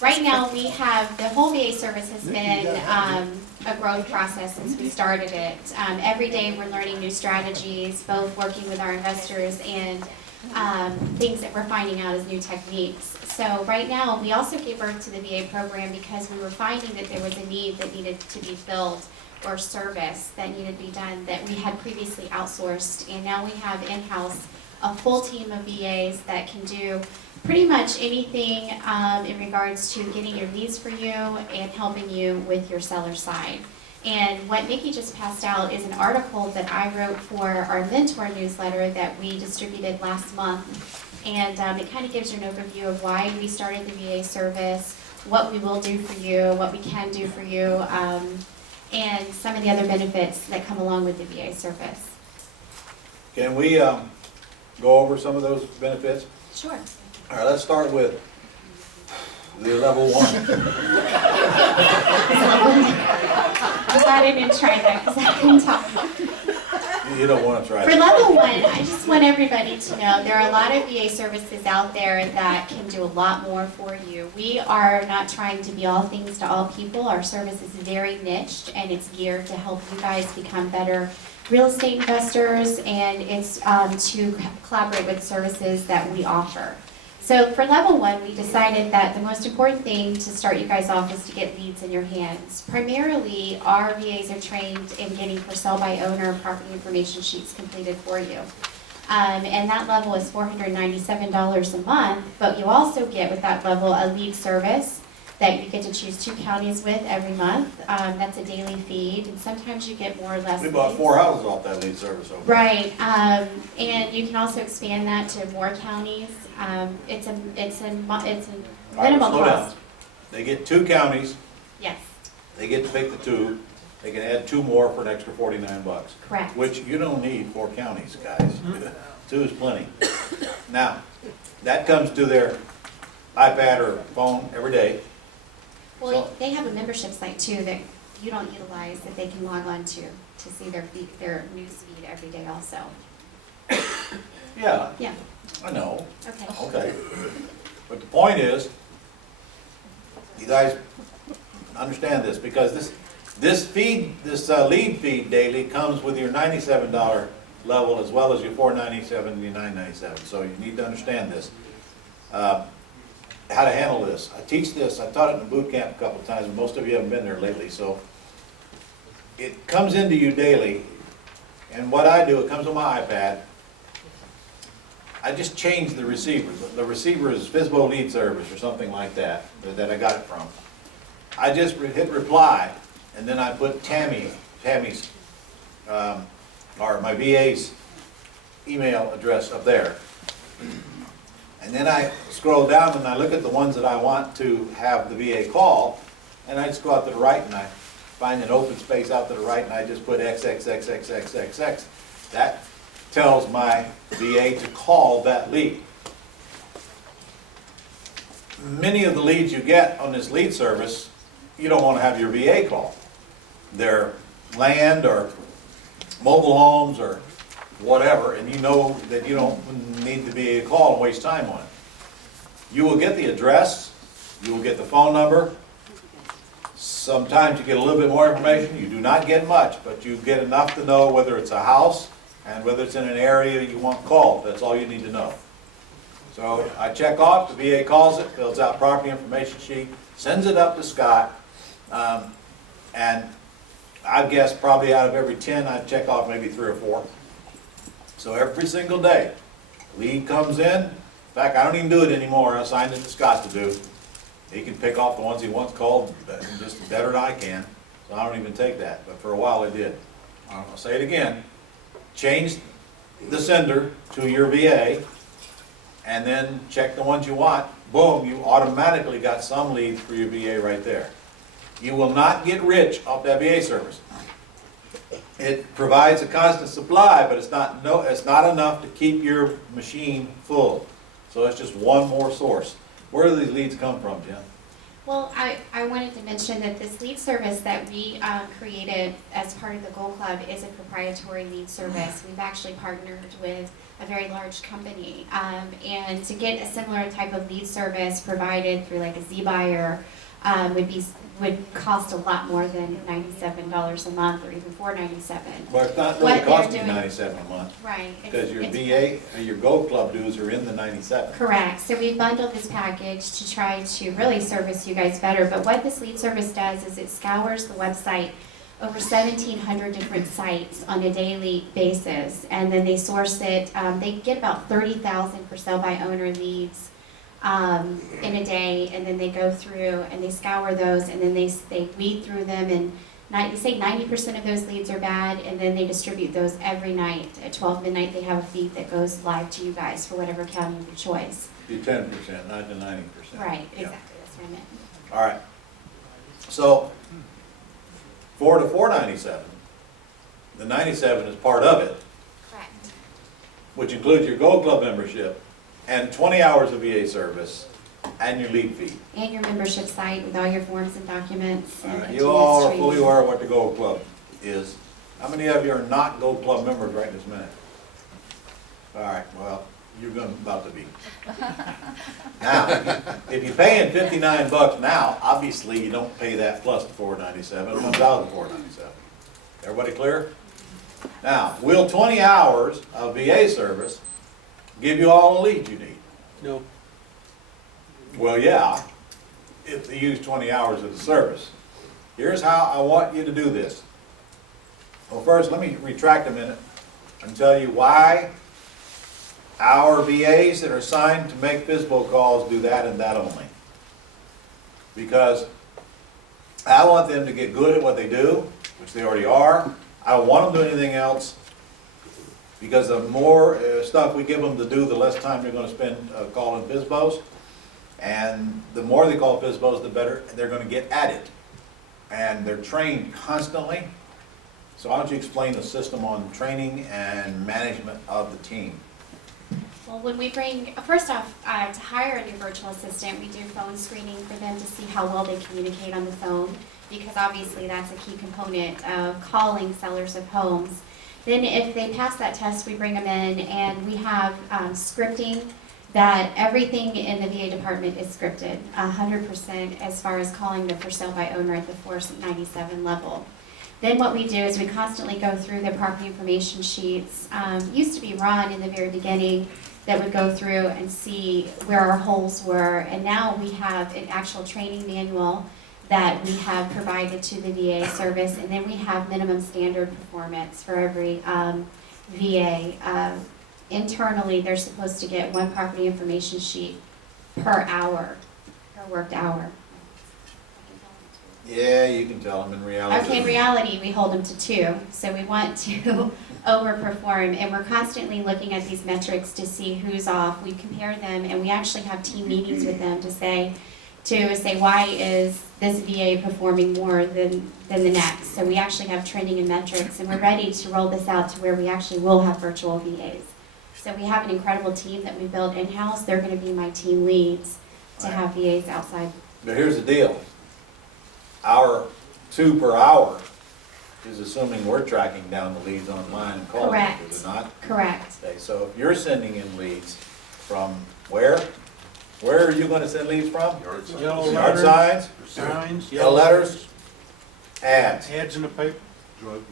Right now, we have, the whole VA service has been a growth process since we started it. Every day, we're learning new strategies, both working with our investors and things that we're finding out as new techniques. So right now, we also gave birth to the VA program because we were finding that there was a need that needed to be filled, or service that needed to be done that we had previously outsourced. And now we have in-house a full team of VAs that can do pretty much anything in regards to getting your leads for you and helping you with your seller side. And what Nikki just passed out is an article that I wrote for our mentor newsletter that we distributed last month. And it kind of gives you an overview of why we started the VA service, what we will do for you, what we can do for you, and some of the other benefits that come along with the VA service. Can we go over some of those benefits? Sure. All right, let's start with the level 1. I didn't try that because I couldn't talk. You don't want to try For it. level 1, I just want everybody to know there are a lot of VA services out there that can do a lot more for you. We are not trying to be all things to all people. Our service is very niched and it's geared to help you guys become better real estate investors, and it's to collaborate with services that we offer. So for level 1, we decided that the most important thing to start you guys off is to get leads in your hands. Primarily, our VAs are trained in getting for sale by owner property information sheets completed for you. And that level is $497 a month, but you also get with that level a lead service that you get to choose 2 counties with every month. That's a daily feed, and sometimes you get more or less. We bought leads. 4 houses off that lead service over. Right, and you can also expand that to more counties. It's a All right, minimal slow down. cost. They get 2 counties, Yes, they get to pick the 2, they can add 2 more for an extra $49. correct. Which you don't need 4 counties, guys. 2 is plenty. Now, that comes to their iPad or phone every day. Well, they have a membership site too that you don't utilize that they can log on to see their news feed every day also. Yeah, Yeah, I know. okay. Okay. But the point is, you guys understand this, because this lead feed daily comes with your $97 level as well as your $497 and your $997. So you need to understand this. How to handle this. I teach this, I taught it in boot camp a couple of times, and most of you haven't been there lately, so it comes into you daily, and what I do, it comes on my iPad. I just change the receiver. The receiver is Fizbo Lead Service or something like that I got it from. I just hit reply, and then I put Tammy's, or my VA's email address up there. And then I scroll down and I look at the ones that I want to have the VA call, and I just go out to the right and I find an open space out to the right and I just put XXXXXXX. That tells my VA to call that lead. Many of the leads you get on this lead service, you don't want to have your VA call. They're land or mobile homes or whatever, and you know that you don't need the VA call and waste time on it. You will get the address, you will get the phone number. Sometimes you get a little bit more information. You do not get much, but you get enough to know whether it's a house and whether it's in an area you want called. That's all you need to know. So I check off, the VA calls it, fills out property information sheet, sends it up to Scott, and I guess probably out of every 10, I check off maybe 3 or 4. So every single day, lead comes in. In fact, I don't even do it anymore. I assigned it to Scott to do. He can pick off the ones he wants called just better than I can. So I don't even take that. But for a while I did. I'll say it again. Change the sender to your VA and then check the ones you want. Boom, you automatically got some leads for your VA right there. You will not get rich off that VA service. It provides a constant supply, but it's not enough to keep your machine full. So it's just one more source. Where do these leads come from, Jen? Well, I wanted to mention that this lead service that we created as part of the Gold Club is a proprietary lead service. We've actually partnered with a very large company. And to get a similar type of lead service provided through like a Z-Buyer would cost a lot more than $97 a month or even $497. Well, it's not really What they're costing doing- $97 a month, Right. because your it's- VA, or your Gold Club dues are in the 97. Correct. So we bundled this package to try to really service you guys better. But what this lead service does is it scours the website over 1,700 different sites on a daily basis. And then they source it. They get about 30,000 for sale by owner leads in a day. And then they go through and they scour those and then they weed through them. And say 90% of those leads are bad, and then they distribute those every night. At 12 midnight, they have a feed that goes live to you guys for whatever county of your choice. Do 10%, not the 90%. Right, Yeah. exactly, that's what I meant. All right. So, $4 to $497, the 97 is part of it, Correct. which includes your Gold Club membership and 20 hours of VA service and your lead fee. And your membership site with all your forms and documents. All And right, the you all are TS fully training. aware of what the Gold Club is. How many of you are not Gold Club members right this minute? All right, well, you're about to be. Now, if you're paying $59 now, obviously you don't pay that plus the $497, it comes out of the $497. Everybody clear? Now, will 20 hours of VA service give you all the leads you need? No. Well, yeah, if they use 20 hours of the service. Here's how I want you to do this. Well, first, let me retract a minute and tell you why our VAs that are assigned to make FSBO calls do that and that only. Because I want them to get good at what they do, which they already are. I don't want them to do anything else, because the more stuff we give them to do, the less time they're going to spend calling FSBOs. And the more they call FSBOs, the better they're going to get at it. And they're trained constantly. So why don't you explain the system on training and management of the team? Well, when we bring, first off, to hire a new virtual assistant, we do phone screening for them to see how well they communicate on the phone, because obviously that's a key component of calling sellers of homes. Then if they pass that test, we bring them in and we have scripting, that everything in the VA department is scripted, 100% as far as calling the for sale by owner at the 497 level. Then what we do is we constantly go through the property information sheets. Used to be Ron in the very beginning that would go through and see where our holes were, and now we have an actual training manual that we have provided to the VA service, and then we have minimum standard performance for every VA. Internally, they're supposed to get one property information sheet per hour, per worked hour. Yeah, you can tell them in reality. Okay, in reality, we hold them to 2, so we want to overperform, and we're constantly looking at these metrics to see who's off. We compare them, and we actually have team meetings with them to say why is this VA performing more than the next. So we actually have trending and metrics, and we're ready to roll this out to where we actually will have virtual VAs. So we have an incredible team that we built in-house. They're going to be my team leads to have VAs outside. But here's the deal. Our 2 per hour is assuming we're tracking down the leads online and calling them, Correct. is it not? Correct. Okay, so if you're sending in leads from where? Where are you going to send leads from? Yellow Yard letters, signs, signs, yellow letters, ads, ads in the paper.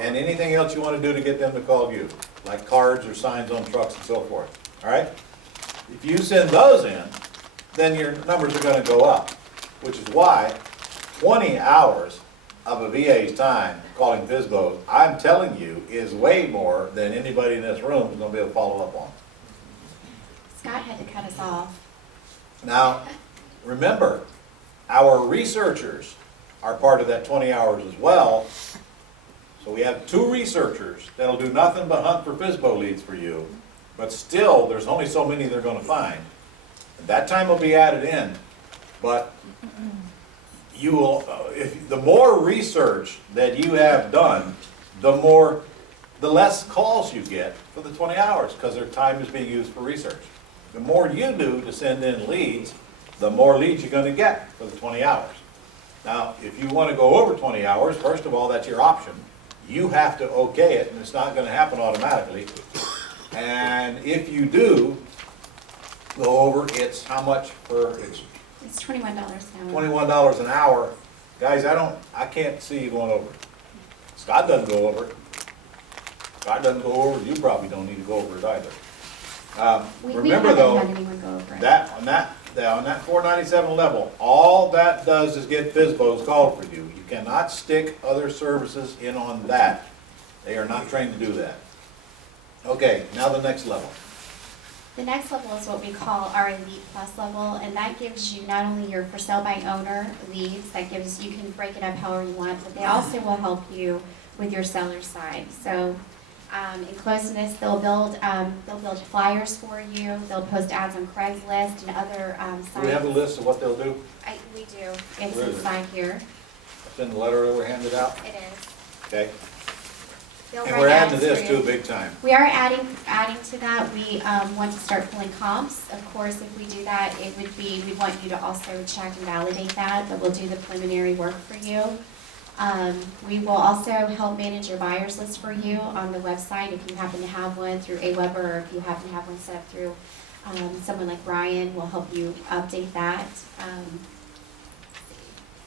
and anything else you want to do to get them to call you, like cards or signs on trucks and so forth, all right? If you send those in, then your numbers are going to go up, which is why 20 hours of a VA's time calling FSBOs, I'm telling you, is way more than anybody in this room is going to be able to follow up on. Scott had to cut us off. Now, remember, our researchers are part of that 20 hours as well. So we have 2 researchers that'll do nothing but hunt for FSBO leads for you, but still, there's only so many they're going to find. That time will be added in, but you will, the more research that you have done, the less calls you get for the 20 hours, because their time is being used for research. The more you do to send in leads, the more leads you're going to get for the 20 hours. Now, if you want to go over 20 hours, first of all, that's your option. You have to okay it, and it's not going to happen automatically. And if you do go over, it's how much per, It's $21 an hour. $21 an hour. Guys, I can't see you going over it. Scott doesn't go over it. Scott doesn't go over it, you probably don't need to go over it either. We Remember haven't though, had anyone go over it. on that 497 level, all that does is get FSBOs called for you. You cannot stick other services in on that. They are not trained to do that. Okay, now the next level. The next level is what we call our Elite Plus level, and that gives you not only your for sale by owner leads, that gives, you can break it up however you want, but they also will help you with your seller side. So in closeness, they'll build flyers for you, they'll post ads on Craigslist and other sites. Do we have a list of what they'll do? We do. It's Where is it? inside here. It's in the letter that we're handed out? It is. Okay. They'll And run we're adding to ads this for you. too, big time. We are adding to that. We want to start pulling comps. Of course, if we do that, it would be, we want you to also check and validate that, but we'll do the preliminary work for you. We will also help manage your buyers list for you on the website if you happen to have one through AWeber, or if you happen to have one set up through someone like Brian, will help you update that.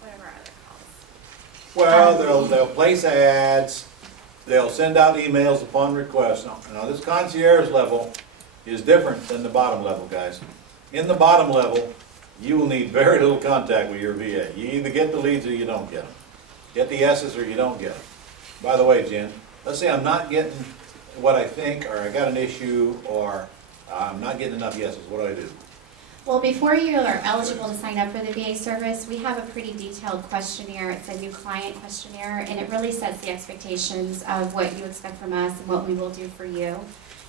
What are our other calls? Well, they'll place ads, they'll send out emails upon request. Now, this concierge level is different than the bottom level, guys. In the bottom level, you will need very little contact with your VA. You either get the leads or you don't get them. Get the yeses or you don't get them. By the way, Jen, let's say I'm not getting what I think, or I got an issue, or I'm not getting enough yeses. What do I do? Well, before you are eligible to sign up for the VA service, we have a pretty detailed questionnaire. It's a new client questionnaire, and it really sets the expectations of what you expect from us and what we will do for you.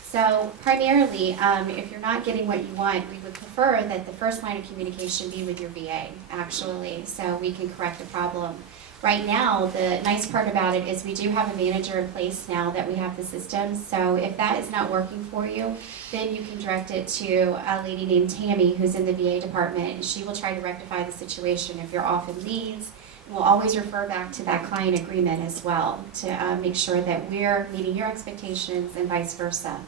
So primarily, if you're not getting what you want, we would prefer that the first line of communication be with your VA, actually, so we can correct the problem. Right now, the nice part about it is we do have a manager in place now that we have the system, so if that is not working for you, then you can direct it to a lady named Tammy who's in the VA department, and she will try to rectify the situation if you're off in leads. We'll always refer back to that client agreement as well to make sure that we're meeting your expectations and vice versa.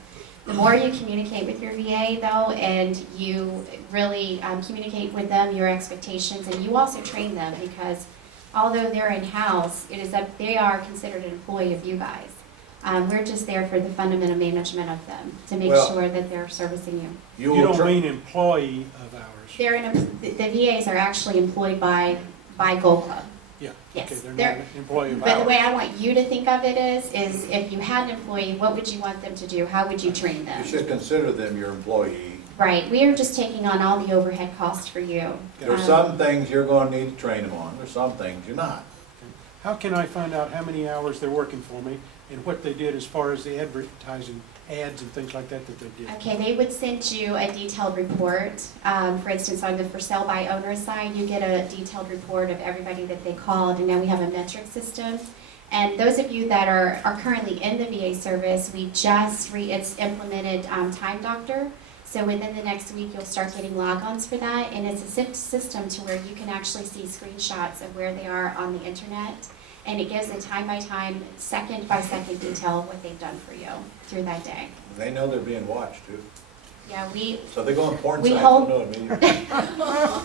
The more you communicate with your VA though, and you really communicate with them your expectations, and you also train them, because although they're in-house, it is that they are considered an employee of you guys. We're just there for the fundamental management of them, to make sure that they're servicing you. You don't mean employee of ours? They're the VAs are actually employed by Gold Club. Yeah, Yes, okay, they're they're- not an employee of But the way ours. I want you to think of it is if you had an employee, what would you want them to do? How would you train them? You should consider them your employee. Right, we are just taking on all the overhead costs for you. There's some things you're going to need to train them on. There's some things you're not. How can I find out how many hours they're working for me and what they did as far as the advertising ads and things like that that they did? Okay, they would send you a detailed report. For instance, on the for sale by owner side, you get a detailed report of everybody that they called, and now we have a metric system. And those of you that are currently in the VA service, we just it's implemented Time Doctor. So within the next week, you'll start getting logons for that, and it's a system to where you can actually see screenshots of where they are on the internet, and it gives a time-by-time, second-by-second detail of what they've done for you through that day. They know they're being watched too. Yeah, So they go on porn We sites. hold- No,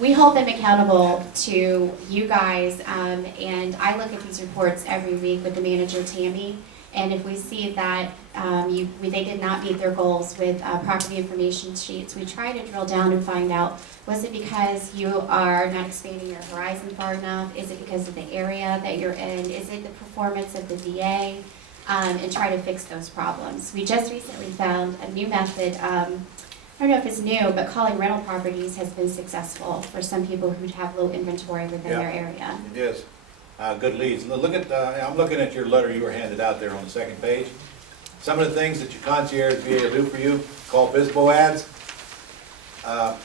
we hold them accountable to you guys, and I look at these reports every week with the manager, Tammy, and if we see that they did not meet their goals with property information sheets, we try to drill down and find out, was it because you are not expanding your horizon far enough? Is it because of the area that you're in? Is it the performance of the VA? And try to fix those problems. We just recently found a new method, I don't know if it's new, but calling rental properties has been successful for some people who have low inventory within their area. It is. Good leads. Look at, I'm looking at your letter you were handed out there on the second page. Some of the things that your concierge VA will do for you, call FSBO ads.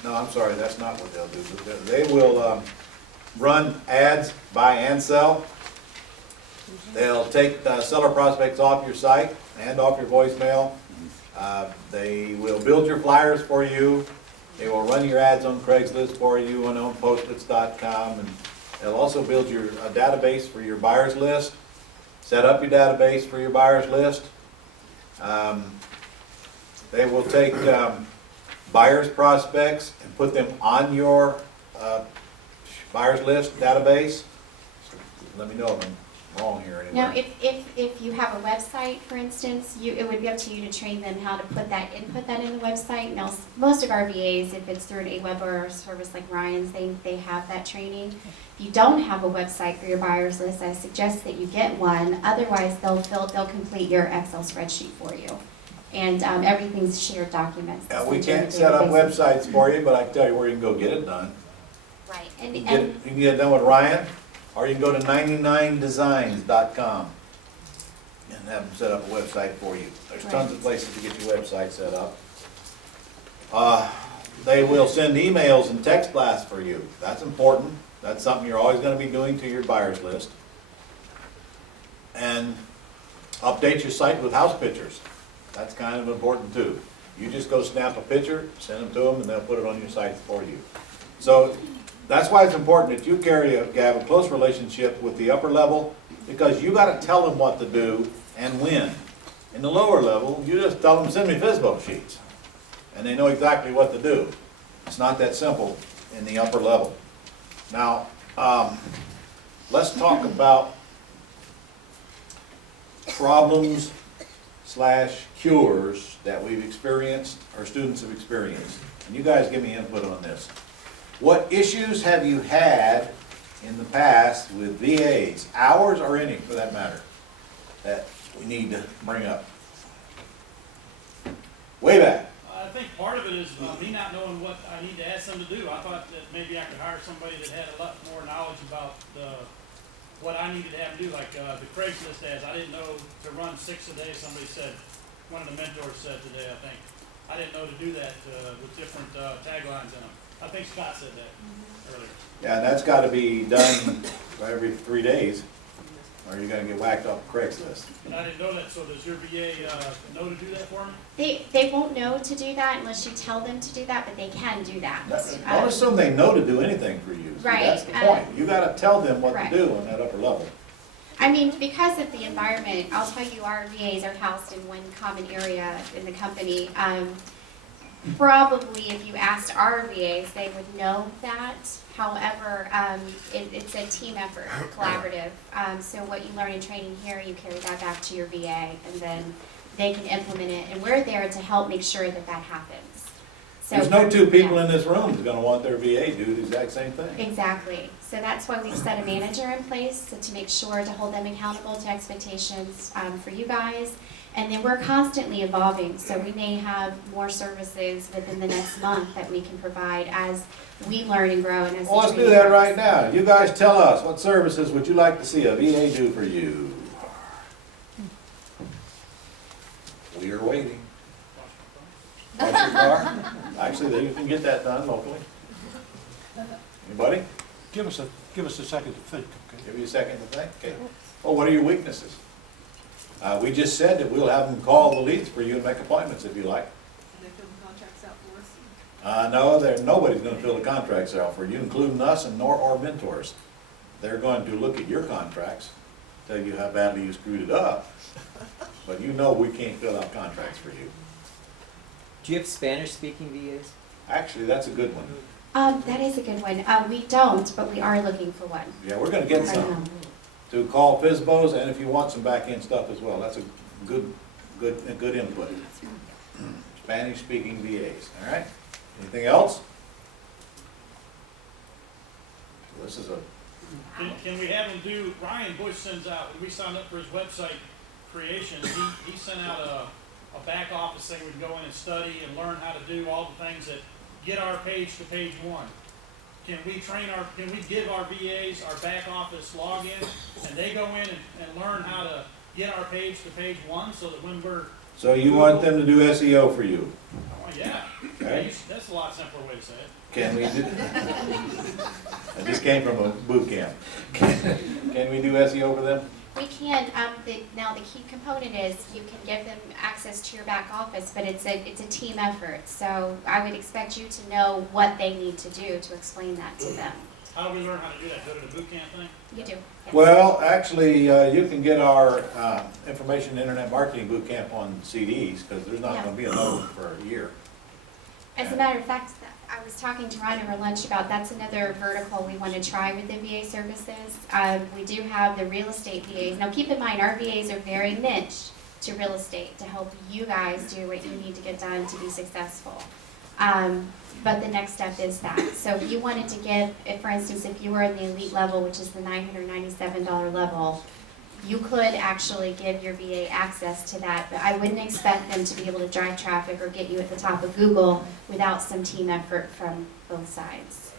No, I'm sorry, that's not what they'll do. They will run ads, buy and sell. They'll take seller prospects off your site and off your voicemail. They will build your flyers for you. They will run your ads on Craigslist for you and on postlets.com. And It'll also build a database for your buyers list, set up your database for your buyers list. They will take buyers prospects and put them on your buyers list database. Let me know if I'm wrong here anyway. Now, if you have a website, for instance, it would be up to you to train them how to input that in the website. Now, most of our VAs, if it's through an AWeber or a service like Ryan's, they have that training. If you don't have a website for your buyers list, I suggest that you get one. Otherwise, they'll complete your Excel spreadsheet for you. And everything's shared documents. We can't set up websites for you, but I can tell you where you can go get it done. Right. You can get it done with Ryan, or you can go to 99designs.com and have them set up a website for you. There's tons of places to get your website set up. They will send emails and text blasts for you. That's important. That's something you're always going to be doing to your buyers list. And update your site with house pictures. That's kind of important too. You just go snap a picture, send them to them, and they'll put it on your site for you. So that's why it's important that you have a close relationship with the upper level, because you got to tell them what to do and when. In the lower level, you just tell them, send me FSBO sheets, and they know exactly what to do. It's not that simple in the upper level. Now, let's talk about problems / cures that we've experienced, or students have experienced. And you guys give me input on this. What issues have you had in the past with VAs, ours or any for that matter, that we need to bring up? Way back. I think part of it is me not knowing what I need to ask them to do. I thought that maybe I could hire somebody that had a lot more knowledge about what I needed to have them do, like the Craigslist ads. I didn't know to run 6 a day. Somebody said, one of the mentors said today, I think. I didn't know to do that with different taglines in them. I think Scott said that earlier. Yeah, and that's got to be done every 3 days, or you're going to get whacked off Craigslist. And I didn't know that, so does your VA know to do that for me? They won't know to do that unless you tell them to do that, but they can do that. Don't assume they know to do anything for you. See, Right, that's the point. You got to tell them what right. to do on that upper level. I mean, because of the environment, I'll tell you, our VAs are housed in one common area in the company. Probably if you asked our VAs, they would know that. However, it's a team effort, collaborative. So what you learn in training here, you carry that back to your VA, and then they can implement it. And we're there to help make sure that that happens. So, There's no two people in this room who's going to want their VA to do the exact same thing. Exactly. So that's why we've set a manager in place, to make sure to hold them accountable to expectations for you guys. And then we're constantly evolving, so we may have more services within the next month that we can provide as we learn and grow. And as Well, let's do that right now. You guys tell us, what services would you like to see a VA do for you? We are waiting. Wash your car? Actually, you can get that done locally. Anybody? Give us a second to think, okay? Give you a second to think? Okay. Well, what are your weaknesses? We just said that we'll have them call the leads for you and make appointments if you like. And they fill the contracts out for us? No, nobody's going to fill the contracts out for you, including us and nor our mentors. They're going to look at your contracts, tell you how badly you screwed it up, but you know we can't fill out contracts for you. Do you have Spanish-speaking VAs? Actually, that's a good one. That is a good one. We don't, but we are looking for one. Yeah, we're going to get some to call FSBOs, and if you want some back-end stuff as well, that's a good input. Spanish-speaking VAs, all right? Anything else? This is a Can we have him do, Ryan Bush sends out, when we signed up for his website creation, he sent out a back office thing we can go in and study and learn how to do all the things that get our page to page 1. Can we give our VAs our back office login, and they go in and learn how to get our page to page 1, so that when we're... So you want them to do SEO for you? Oh, yeah. Okay. That's a lot simpler way to say it. Can we do? I just came from a boot camp. Can we do SEO for them? We can. Now the key component is you can give them access to your back office, but it's a team effort. So I would expect you to know what they need to do to explain that to them. How do we learn how to do that? Go to the boot camp thing? You do. Yes. Well, actually, you can get our Information Internet Marketing Boot Camp on CDs, because there's not Yeah. gonna be another one for a year. As a matter of fact, I was talking to Ron over lunch about that's another vertical we want to try with the VA services. We do have the real estate VAs. Now, keep in mind, our VAs are very niche to real estate to help you guys do what you need to get done to be successful. But the next step is that. So if you wanted to give, if, for instance, if you were in the elite level, which is the $997 level, you could actually give your VA access to that, but I wouldn't expect them to be able to drive traffic or get you at the top of Google without some team effort from both sides.